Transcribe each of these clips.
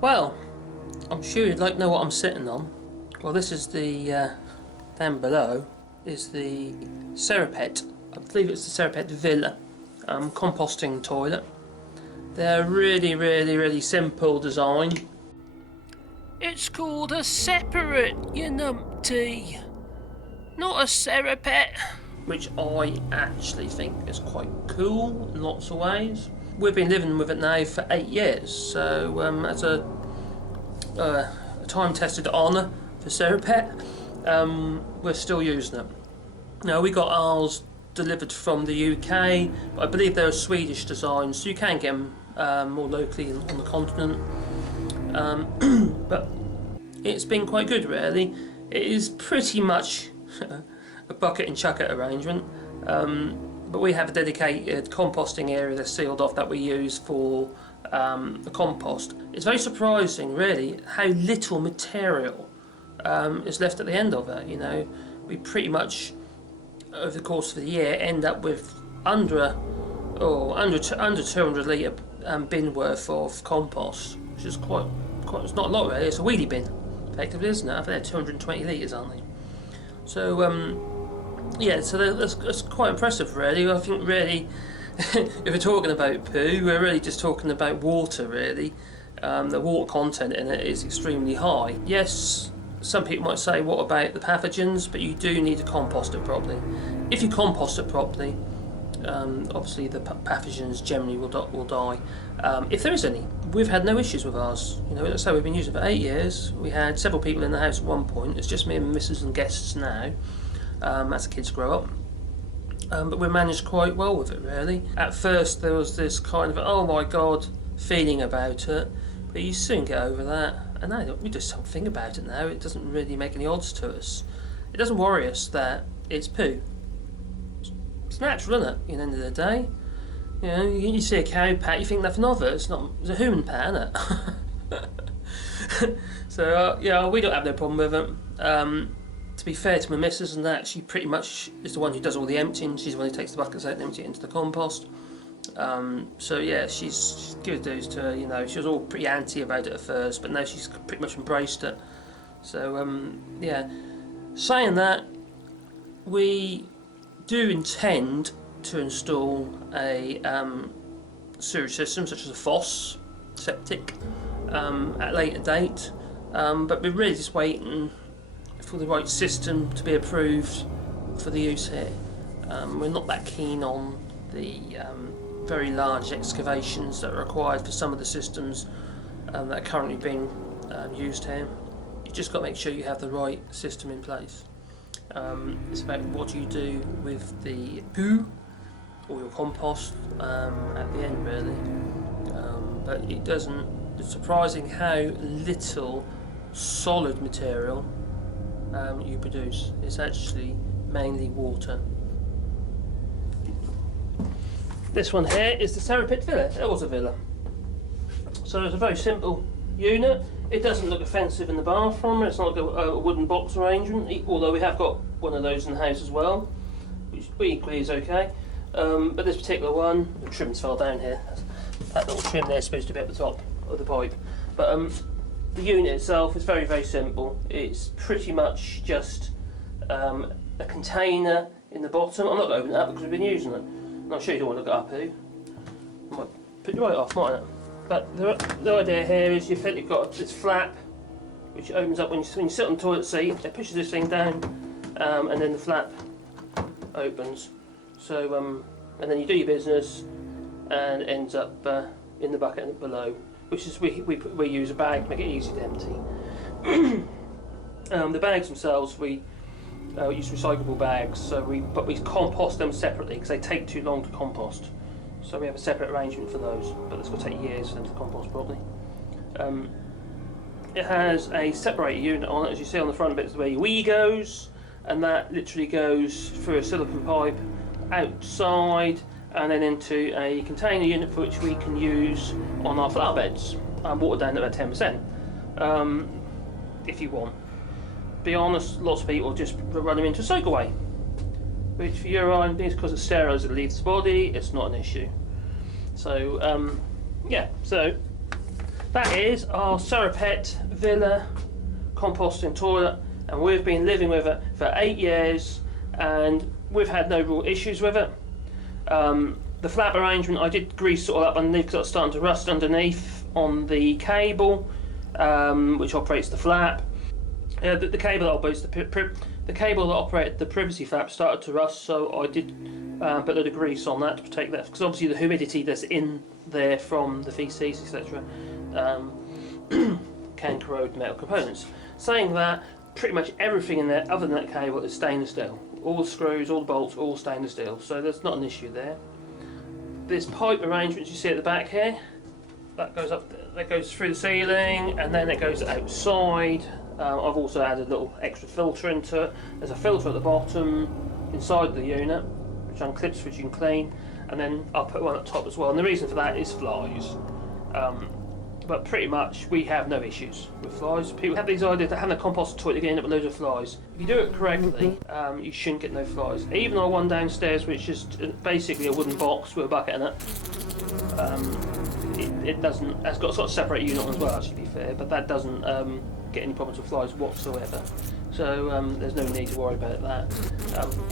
Well, I'm sure you'd like to know what I'm sitting on. Well, this is the, down below is the Separett, I believe it's the Separett Villa composting toilet. They're really simple design. It's called a Separett, you numpty, not a Separett. Which I actually think is quite cool in lots of ways. We've been living with it now for 8 years, so as a time-tested honour for Separett, we're still using it. Now, we got ours delivered from the UK, but I believe they're a Swedish design, so you can get them more locally on the continent. But it's been quite good, really. It is pretty much a bucket and chuck it arrangement, but we have a dedicated composting area that's sealed off that we use for the compost. It's very surprising, really, how little material is left at the end of it. You know, we pretty much over the course of the year end up with under 200 litre bin worth of compost, which is quite. It's not a lot, really. It's a wheelie bin, effectively, isn't it? I think they're 220 litres, aren't they? So yeah, so that's quite impressive, really. I think, really, if we're talking about poo, we're really just talking about water, really. The water content in it is extremely high. Yes, some people might say, what about the pathogens? But you do need to compost it properly. If you compost it properly, obviously the pathogens generally will die. If there is any. We've had no issues with ours. You know, let's say we've been using it for 8 years. We had several people in the house at one point. It's just me and Mrs. and guests now, as the kids grow up. But we managed quite well with it, really. At first there was this kind of, oh my god, feeling about it, but you soon get over that. And now we just don't think about it now. It doesn't really make any odds to us. It doesn't worry us that it's poo. It's natural, isn't it? At the end of the day, you know, you see a cow pat, you think nothing of it. It's a human pat, isn't it? So yeah, we don't have no problem with it. To be fair to my missus and that, she pretty much is the one who does all the emptying. She's the one who takes the buckets out and empties it into the compost. So yeah, she's good dues to her. You know, she was all pretty anti about it at first, but now she's pretty much embraced it. So yeah, saying that, we do intend to install a sewage system such as a FOSS, septic, at a later date, but we're really just waiting for the right system to be approved for the use here. We're not that keen on the very large excavations that are required for some of the systems that are currently being used here. You just got to make sure you have the right system in place. It's about what you do with the poo or your compost at the end, really. But it doesn't. It's surprising how little solid material you produce. It's actually mainly water. This one here is the Separett Villa. It was a villa. So it's a very simple unit. It doesn't look offensive in the bathroom. It's not like a wooden box arrangement, although we have got one of those in the house as well, which equally is okay. But this particular one, the trims fell down here. That little trim there is supposed to be at the top of the pipe. But the unit itself is very simple. It's pretty much just a container in the bottom. I'm not going to open it up because we've been using it. And I'm sure you don't want to look it up here. I might put you right off, mightn't it? But the idea here is you've got this flap which opens up when you sit on the toilet seat. It pushes this thing down, and then the flap opens. So and then you do your business, and it ends up in the bucket below, which is we use a bag to make it easy to empty. The bags themselves we use recyclable bags, but we compost them separately because they take too long to compost. So we have a separate arrangement for those, but it's going to take years for them to compost properly. It has a separator unit on it, as you see on the front bit is where your wee goes, and that literally goes through a silicone pipe outside and then into a container unit for which we can use on our flower beds and water down to about 10%, if you want. Be honest, lots of people just run them into soak away, which for urine, because it's sterile as it leaves the body, it's not an issue. So yeah, so that is our Separett Villa composting toilet, and we've been living with it for 8 years and we've had no real issues with it. The flap arrangement, I did grease it all up underneath because it was starting to rust underneath on the cable, which operates the flap. The cable that operates the cable that operated the privacy flap started to rust, so I did put a little grease on that to protect that, because obviously the humidity that's in there from the feces, etc., can corrode metal components. Saying that, pretty much everything in there other than that cable is stainless steel. All the screws, all the bolts, all stainless steel, so there's not an issue there. This pipe arrangement you see at the back here, that goes up, that goes through the ceiling, and then it goes outside. I've also added a little extra filter into it. There's a filter at the bottom inside the unit, which unclips, which you can clean, and then I'll put one at the top as well. And the reason for that is flies. But pretty much we have no issues with flies. People have these ideas that having a compost toilet, you end up with loads of flies. If you do it correctly, you shouldn't get no flies. Even our one downstairs, which is basically a wooden box with a bucket in it, it doesn't. It's got a sort of separate unit on as well, actually, to be fair, but that doesn't get any problems with flies whatsoever. So there's no need to worry about that.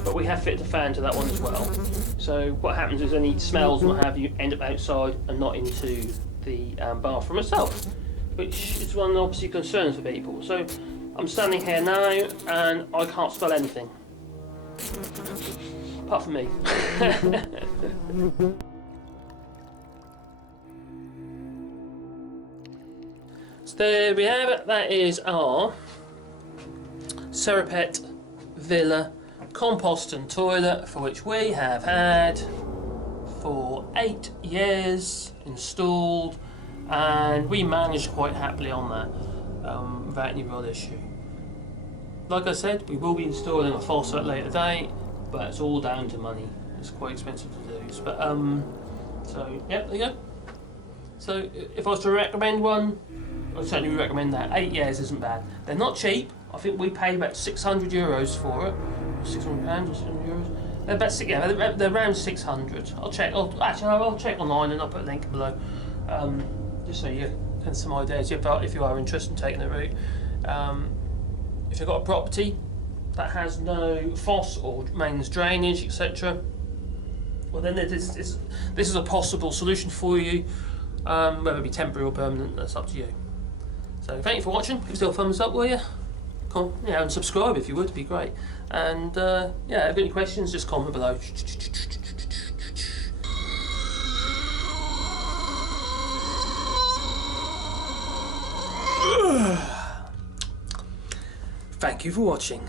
But we have fitted a fan to that one as well. So what happens is any smells and what have you end up outside and not into the bathroom itself, which is one obviously concerns for people. So I'm standing here now and I can't smell anything apart from me. So there we have it. That is our Separett Villa composting toilet, for which we have had for 8 years installed, and we managed quite happily on that without any real issue. Like I said, we will be installing a faucet at a later date, but it's all down to money. It's quite expensive to do. But so yeah, there you go. So if I was to recommend one, I'd certainly recommend that. 8 years isn't bad. They're not cheap. I think we paid about €600 for it, £600 or €600. They're about they're around 600. I'll check. I'll check online and I'll put a link below, just so you have some ideas if you are interested in taking the route. If you've got a property that has no fosse or mains drainage, etc., well then this is a possible solution for you, whether it be temporary or permanent. That's up to you. So thank you for watching. Give us a thumbs up, will you? Yeah, and subscribe if you would, it'd be great. And yeah, if you've got any questions, just comment below. Thank you for watching.